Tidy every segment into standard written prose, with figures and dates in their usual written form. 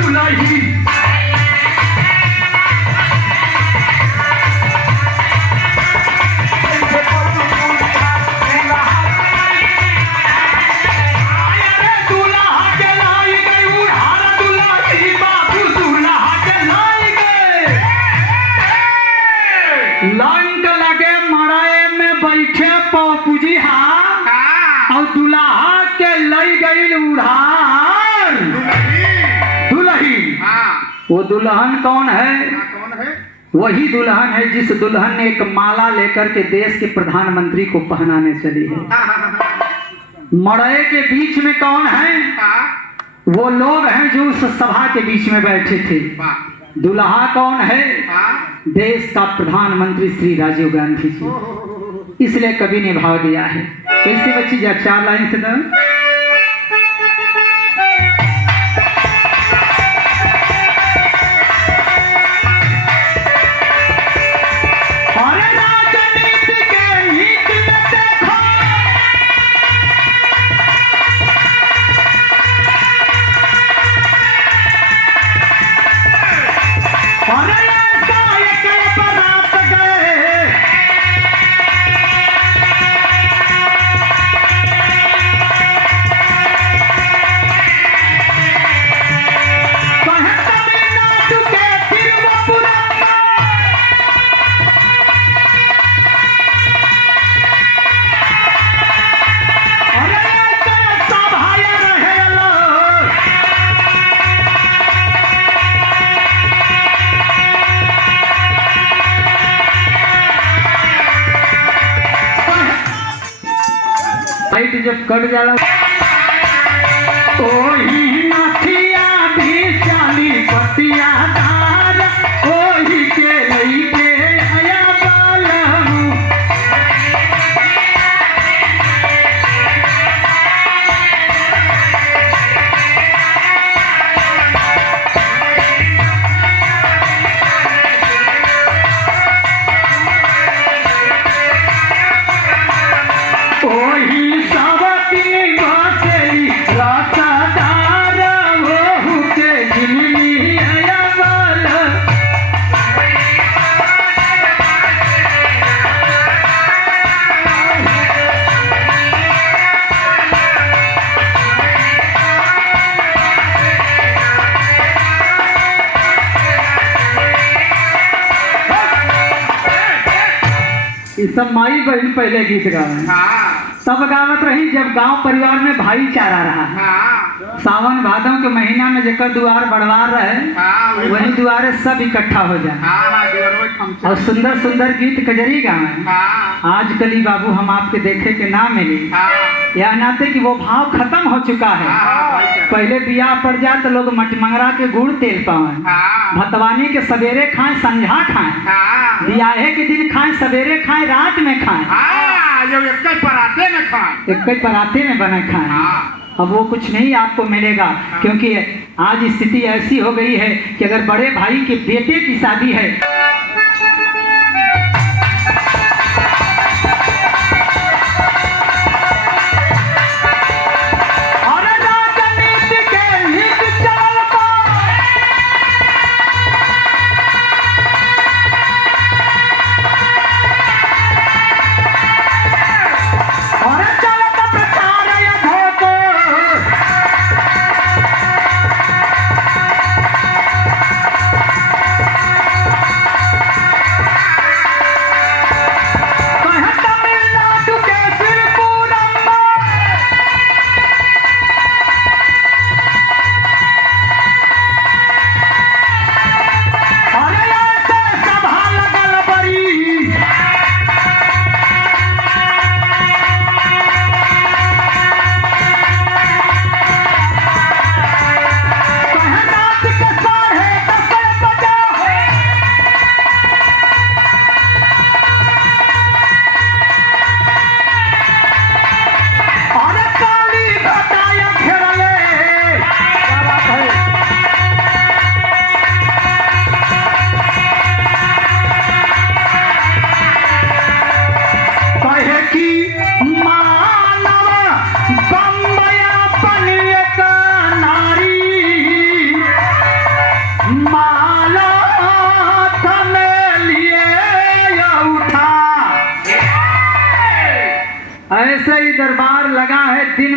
दुलही लाइन के लगे मड़ाए में बैठे पौपुजी और दुल्हा के लई गई उड़ार दुल्ही। वो दुल्हन कौन है? वही दुल्हन है जिस दुल्हन ने एक माला लेकर के देश के प्रधानमंत्री को पहनाने चली है। मड़ाए के बीच में कौन है? वो लोग हैं जो उस सभा के बीच में बैठे थे। दुल्हा कौन है? देश का प्रधानमंत्री श्री राजीव गांधी जी। इसलिए कवि ने भाव दिया है। कैसे बच्ची जा 4 लाइन से दो। जब कट जाला तो ही नाथिया भी चाली पतिया दार ओही के लई के आया बालमु। ओही सावती बासेली रासादार ओहु के जिलनी आया वाला। ये सब माई बहन पहले गीत गावे तब गावत रही जब गांव परिवार में भाईचारा रहा। सावन भादों के महीना में जेकर द्वार बढ़वार रहे वही द्वारे सब इकट्ठा हो जाए और सुंदर सुंदर गीत कजरी गावे। आज कली बाबू हम आपके देखे के ना मिली या नाते कि वो भाव खत्म हो चुका है। पहले बियाह पड़ जाए तो लोग मटमंगरा के गुड़ तेल पावे, भतवानी के सवेरे खाएं संझा खाएं, बियाहे के दिन खाएं सवेरे खाएं रात में खाएं, एक पराते में बने खाएं। अब वो कुछ नहीं आपको मिलेगा क्योंकि आज स्थिति ऐसी हो गई है कि अगर बड़े भाई के बेटे की शादी है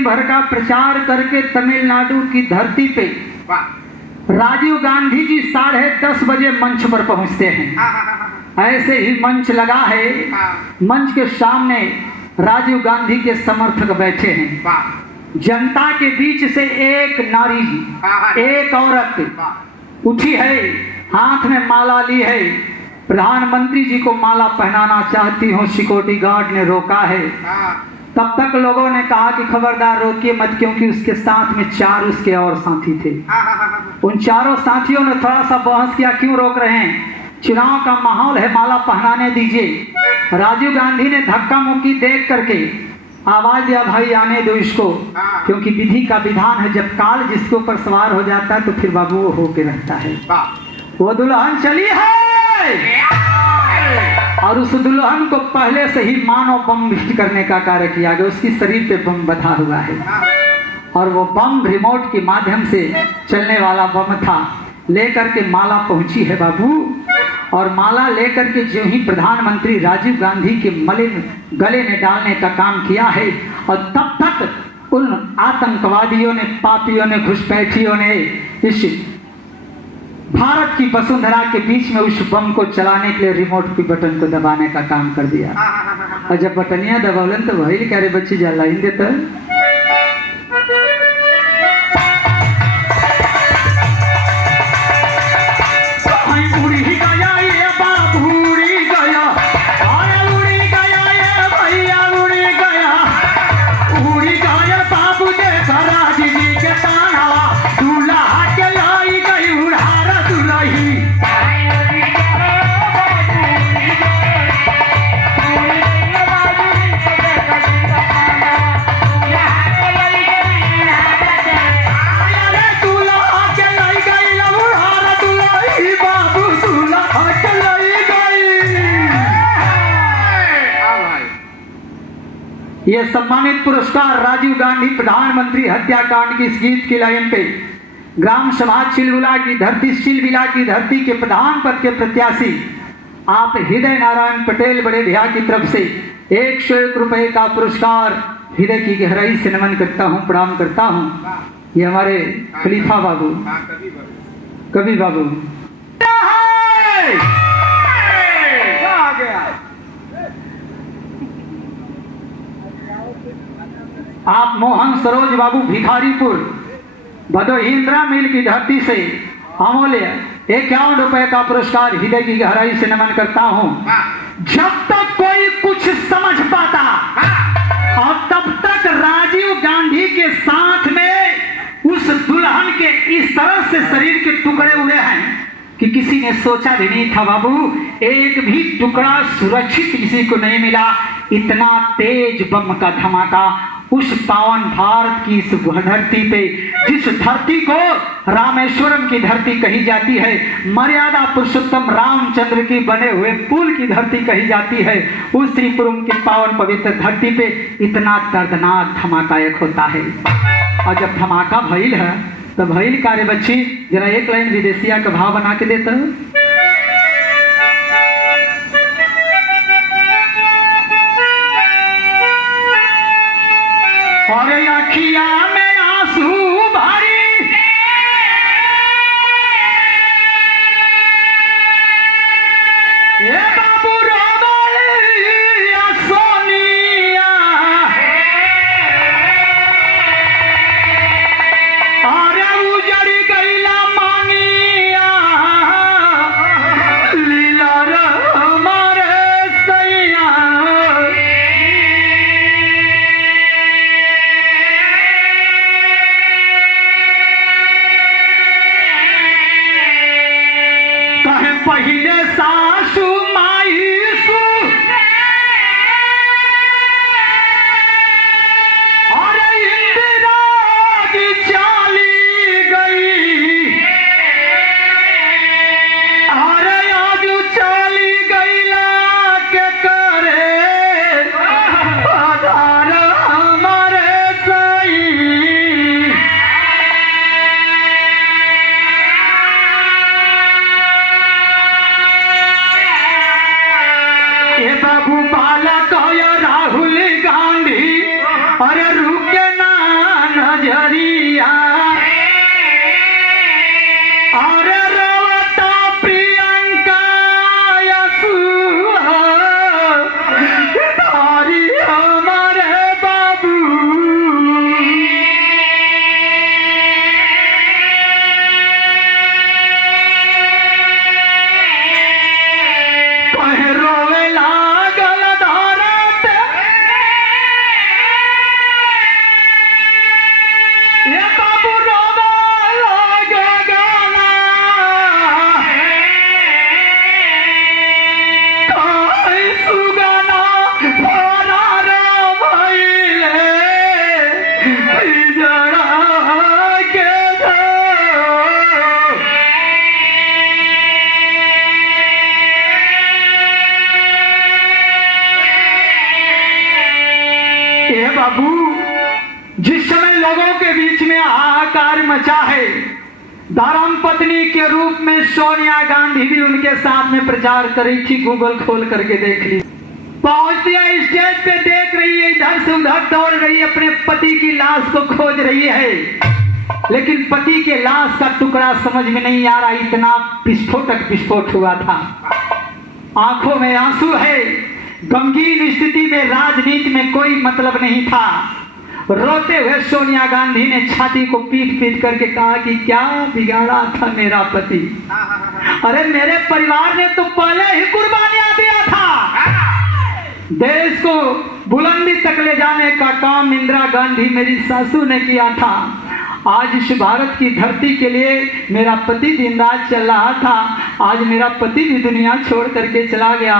दिन भर का प्रचार करके तमिलनाडु की धरती पे राजीव गांधी जी 10:30 बजे मंच पर पहुंचते हैं। ऐसे ही मंच लगा है, मंच के सामने राजीव गांधी के समर्थक बैठे हैं। जनता के बीच से एक नारी, एक औरत उठी है, हाथ में माला ली है। प्रधानमंत्री जी को माला पहनाना चाहती हूँ, सिक्योरिटी गार्ड ने रोका है। तब तक लोगों ने कहा कि खबरदार रोकिए मत, क्योंकि उसके साथ में 4 उसके और साथी थे। उन चारों साथियों ने थोड़ा सा बहस किया, क्यों रोक रहे हैं, चुनाव का माहौल है, माला पहनाने दीजिए। राजीव गांधी ने धक्का मुक्की देख करके आवाज दिया, भाई आने दो इसको, क्योंकि विधि का विधान है, जब काल जिसके ऊपर सवार हो जाता है तो फिर बाबू वो होके रहता है। वो दुल्हन चली है और उस दुल्हन को पहले से ही मानव बम विष्ट करने का कार्य किया गया। उसकी शरीर पे बम बंधा हुआ है और वो बम रिमोट के माध्यम से चलने वाला बम था। लेकर के माला पहुंची है बाबू, और माला लेकर के जो ही प्रधानमंत्री राजीव गांधी के गले में डालने का काम किया है, और तब तक उन आतंकवादियों ने, पापियों ने, घुसपैठियों ने इस भारत की वसुंधरा के बीच में उस बम को चलाने के लिए रिमोट के बटन को दबाने का काम कर दिया। और जब बटनिया दबावलन तो वही कह रहे बच्ची जा लाइन देता ये सम्मानित पुरस्कार राजीव गांधी प्रधानमंत्री हत्याकांड की इस गीत की लाइन पे ग्राम सभा चिलविला की धरती के प्रधान पद के प्रत्याशी आप हृदय नारायण पटेल बड़े भैया की तरफ से 101 रुपए का पुरस्कार हृदय की गहराई से नमन करता हूँ, प्रणाम करता हूँ। ये हमारे खलीफा बाबू, कवि बाबू आप मोहन सरोज बाबू भिखारीपुर भदोही इंदिरा मिल की धरती से अमूल्य 51 रुपए का पुरस्कार हृदय की गहराई से नमन करता हूं। जब तक कोई कुछ समझ पाता और तब तक राजीव गांधी के साथ में उस दुल्हन के इस तरह से शरीर के टुकड़े उड़े हैं कि किसी ने सोचा भी नहीं था बाबू, एक भी टुकड़ा सुरक्षित किसी को नहीं मिला। इतना तेज बम का धमाका उस पावन भारत की इस धरती पे, जिस धरती को रामेश्वरम की धरती कही जाती है, मर्यादा पुरुषोत्तम रामचंद्र की बने हुए पुल की धरती कही जाती है, उस त्रिपुरम की पावन पवित्र धरती पे इतना दर्दनाक धमाका एक होता है। और जब धमाका भइल है तो भइल कार्य बच्ची, जरा एक लाइन विदेशिया का भाव बना के देता। और अखिया में आंसू भरी ए बाबू रोबलिया सोनिया और उजड़ी गईला मांगिया लीला हमारे सैया हाहाकार मचा है। धर्म पत्नी के रूप में सोनिया गांधी भी उनके साथ में प्रचार करी थी। गूगल खोल करके देख ली। पहुंचती है स्टेज पे, देख रही है इधर से उधर दौड़ रही है, अपने पति की लाश को खोज रही है, लेकिन पति के लाश का टुकड़ा समझ में नहीं आ रहा। इतना विस्फोट हुआ था। आंखों में आंसू है। गमगीन स्थिति में राजनीति में कोई मतलब नहीं था। रोते हुए सोनिया गांधी ने छाती को पीट पीट करके कहा कि क्या बिगाड़ा था मेरा पति। अरे मेरे परिवार ने तो पहले ही कुर्बानियां दिया था। देश को बुलंदी तक ले जाने का काम इंदिरा गांधी मेरी सासू ने किया था। आज इस भारत की धरती के लिए मेरा पति दिन रात चल रहा था। आज मेरा पति भी दुनिया छोड़ करके चला गया।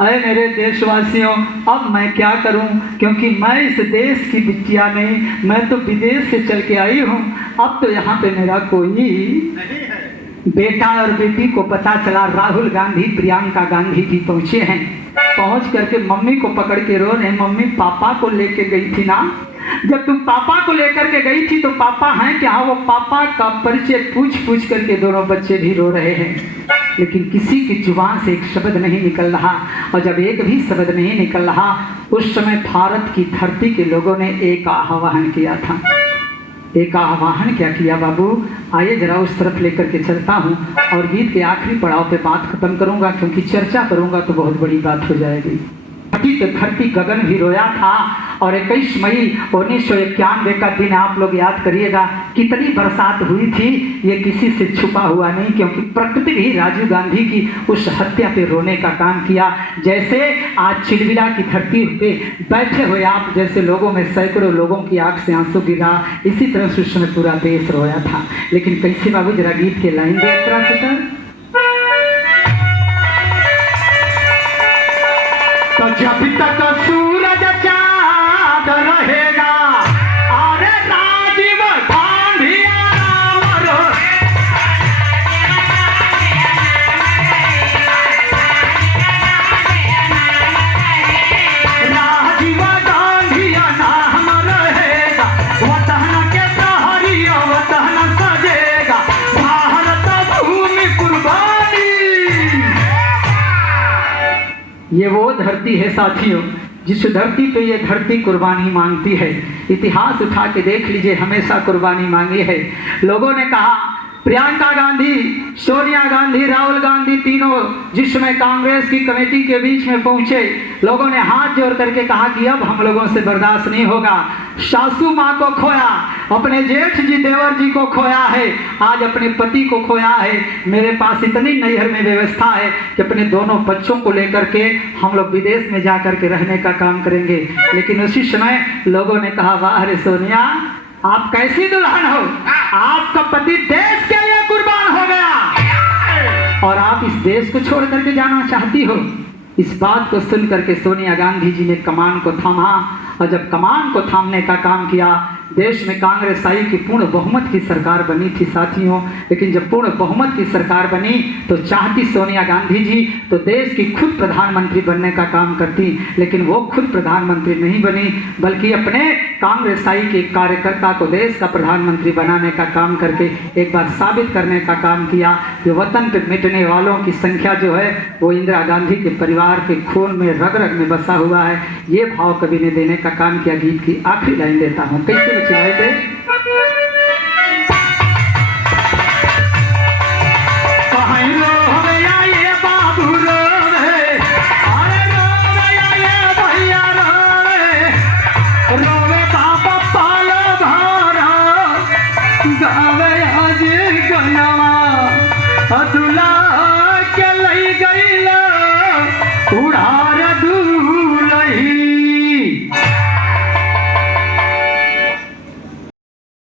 अरे मेरे देशवासियों, अब मैं क्या करूं, क्योंकि मैं इस देश की बिटिया नहीं, मैं तो विदेश से चल के आई हूं। अब तो यहाँ पे मेरा कोई नहीं है। बेटा और बेटी को पता चला। राहुल गांधी, प्रियंका गांधी जी पहुंचे हैं। पहुंच करके मम्मी को पकड़ के रो रहे। मम्मी पापा को लेके गई थी ना, जब तुम पापा को लेकर के गई थी तो पापा हैं क्या? वो पापा का परिचय पूछ पूछ करके दोनों बच्चे भी रो रहे हैं, लेकिन किसी की जुबान से एक शब्द नहीं निकल रहा। और जब एक भी शब्द नहीं निकल रहा, उस समय भारत की धरती के लोगों ने एक आह्वान किया था। एक आह्वान क्या किया बाबू? आइए जरा उस तरफ लेकर के चलता हूँ और गीत के आखिरी पड़ाव पे बात खत्म करूंगा, क्योंकि चर्चा करूंगा तो बहुत बड़ी बात हो जाएगी। धरती गगन भी रोया था। और 21 मई 1991 का दिन आप लोग याद करिएगा, कितनी बरसात हुई थी ये किसी से छुपा हुआ नहीं, क्योंकि प्रकृति भी राजीव गांधी की उस हत्या पे रोने का काम किया। जैसे आज चिलबिला की धरती पे बैठे हुए आप जैसे लोगों में सैकड़ों लोगों की आंख से आंसू गिरा, इसी तरह से उस समय पूरा देश रोया था। लेकिन कैसे बाबू, जरा गीत के लाइन दे एक तरह से। तो जब तक सूरज चाँद रहेगा, अरे राजीव गांधी अमर, राजीव गांधी नाम रहेगा, वतन के प्रहरी वतन सजेगा, भारत भूमि कुर्बानी। ये वो धरती है साथियों, जिस धरती पे ये धरती कुर्बानी मांगती है। इतिहास उठा के देख लीजिए, हमेशा कुर्बानी मांगी है। लोगों ने कहा, प्रियंका गांधी, सोनिया गांधी, राहुल गांधी तीनों जिस समय कांग्रेस की कमेटी के बीच में पहुंचे, लोगों ने हाथ जोड़ करके कहा कि अब हम लोगों से बर्दाश्त नहीं होगा। सासू माँ को खोया, अपने जेठ जी देवर जी को खोया है, आज अपने पति को खोया है। मेरे पास इतनी नैहर में व्यवस्था है कि अपने दोनों बच्चों को लेकर के हम लोग विदेश में जा करके रहने का काम करेंगे। लेकिन उसी समय लोगों ने कहा, वाह रे सोनिया, आप कैसी दुल्हन हो, आपका पति देश के लिए कुर्बान हो गया और आप इस देश को छोड़ करके जाना चाहती हो। इस बात को सुन करके सोनिया गांधी जी ने कमान को थामा, और जब कमान को थामने का काम किया, देश में कांग्रेस आई की पूर्ण बहुमत की सरकार बनी थी साथियों। लेकिन जब पूर्ण बहुमत की सरकार बनी तो चाहती सोनिया गांधी जी तो देश की खुद प्रधानमंत्री बनने का काम करती, लेकिन वो खुद प्रधानमंत्री नहीं बनी, बल्कि अपने कांग्रेस आई के कार्यकर्ता को देश का प्रधानमंत्री बनाने का काम करके एक बार साबित करने का काम किया कि वतन पे मिटने वालों की संख्या जो है वो इंदिरा गांधी के परिवार के खून में रग रग में बसा हुआ है। ये भाव कवि ने देने का काम किया। गीत की आखिरी लाइन देता हूँ, कैसे बचिए थे।